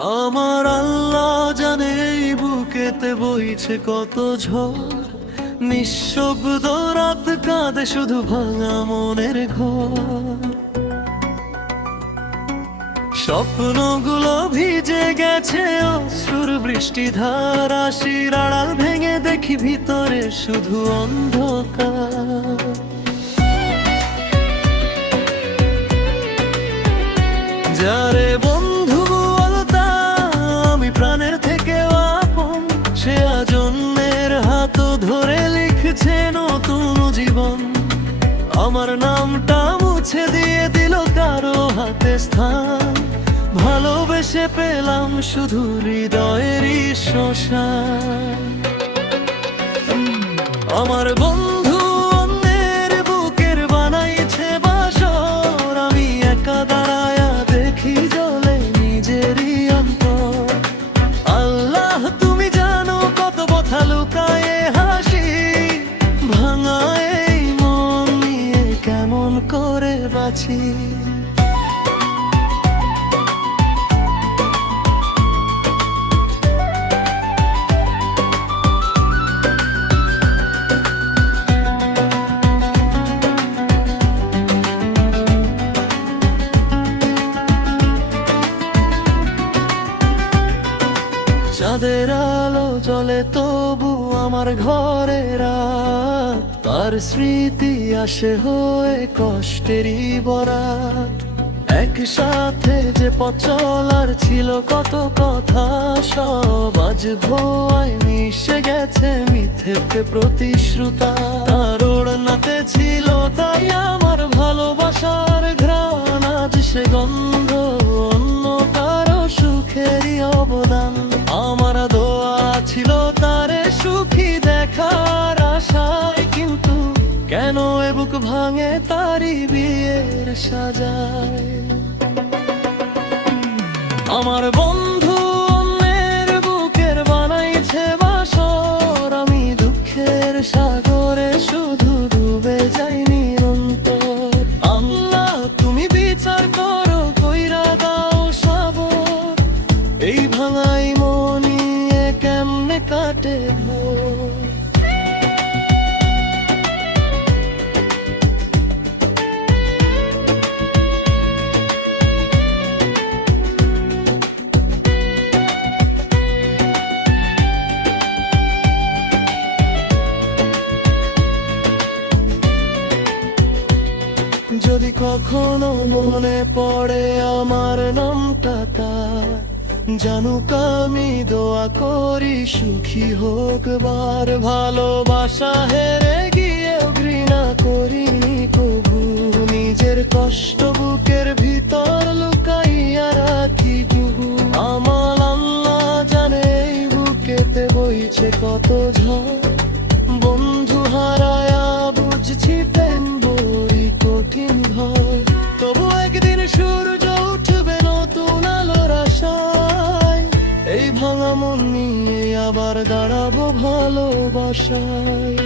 আমার আল্লাহ জানে এই বুকেতে বইছে কত ঝড়, নিঃশব্দ রাত কাঁদে শুধু ভাঙা মনের ঘর। স্বপ্নগুলো ভিজে গেছে অশ্রুর বৃষ্টিধার, আশির আড়াল ভেঙে দেখি ভিতরে শুধু অন্ধকার। যারে বন্ধু বলতাম আমি প্রাণের থেকে আপন, সে আজ অন্যের হাত ধরে লিখছে নতুন জীবন। আমার নামটা মুছে দিয়ে দিল কারো হাতে স্থান, ভালোবেসে পেলাম শুধু হৃদয়েরই শ্মশান। আমার বন্ধু অন্যের বুকের বানাইছে বাসর, আমি একা দাঁড়ায়া দেখি জ্বলে নিজেরই অন্তর। আল্লাহ তুমি জানো কত কথা লুকায়ে হাসি, ভাঙা এই মন নিয়ে কেমন করে বাঁচি। চাঁদের আলো জ্বলে তবু আমার ঘরে রাত, তার স্মৃতি আসে হয়ে কষ্টেরই বরাত। একসাথে যে পথ চলার ছিল কত কথা, সব আজ ভোয়ায় মিশে গেছে মিথ্যে প্রতিশ্রুতা। তার ওড়নাতে ছিল তাই আমার ভালোবাসার ঘ্রাণ, আজ সে গন্ধ অন্য কারো সুখেরই অবদান। আমার দোয়া ছিল তারে সুখী দেখার আশায়, কিন্তু কেন এ বুক ভাঙে তারি বিয়ের সাজায়। আমার বন্ধু অন্যের বুকের বানাইছে বাসর, আমি দুঃখের সাগরে শুধু ডুবে যাই নিরন্তর। আল্লাহ তুমি বিচার করো কইরা দাও সবর, এই ভাঙাই মনিয়ে কেমনে কাটে ভোর। যদি কখনো মনে পড়ে আমার নামটা তার, জানুক আমি দোয়া করি সুখী হোক বার। ভালোবাসা হেরে গিয়েও ঘৃণা করিনি কবু, নিজের কষ্ট বুকের ভিতর লুকাইয়া রাখি বহু। আমার আল্লাহ জানে এই বুকেতে বইছে কত ঝড়, বন্ধু হারায়া বুঝছি প্রেম বড়ি কঠিন ভয়। তবু একদিন সূর্য উঠবে নতুন আলোর আশায়, এই ভাঙা মন নিয়ে আবার দাঁড়াবো ভালোবাসায়।